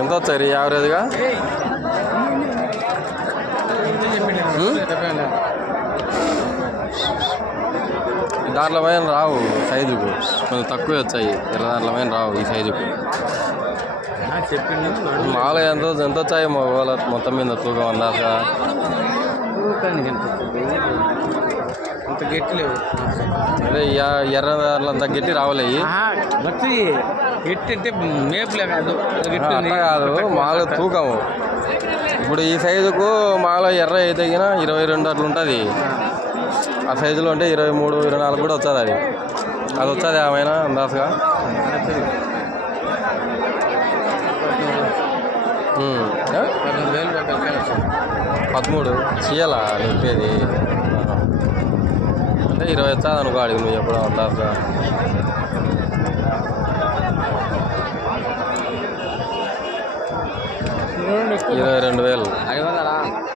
ఎంత వచ్చాయి యావరేజ్గా? దాంట్లో పైన రావు సైజుకు, కొంచెం తక్కువే వచ్చాయి. దాంట్లో పైన రావు ఈ సైజుకు. మామూలుగా ఎంత వచ్చాయి వాళ్ళ మొత్తం మీద తూకం అందాక? అంత గట్టి లేవు. అదే ఎర్ర అంత గట్టి రావులేయి. గట్టి గట్టి అంటే మేపులే కాదు, అట్లా కాదు మామూలుగా తూకము. ఇప్పుడు ఈ సైజుకు మామూలుగా ఎర్ర అయితే 22 అట్లా ఉంటుంది. ఆ సైజులో ఉంటే 23, 24 కూడా వచ్చేది. అది వచ్చేది ఏమైనా అందాజగా? 13 చేయాలా చెప్పేది? అంటే 20 వచ్చేది అనుకో. అడిగి నువ్వు ఎప్పుడు అందాజగా 22,000.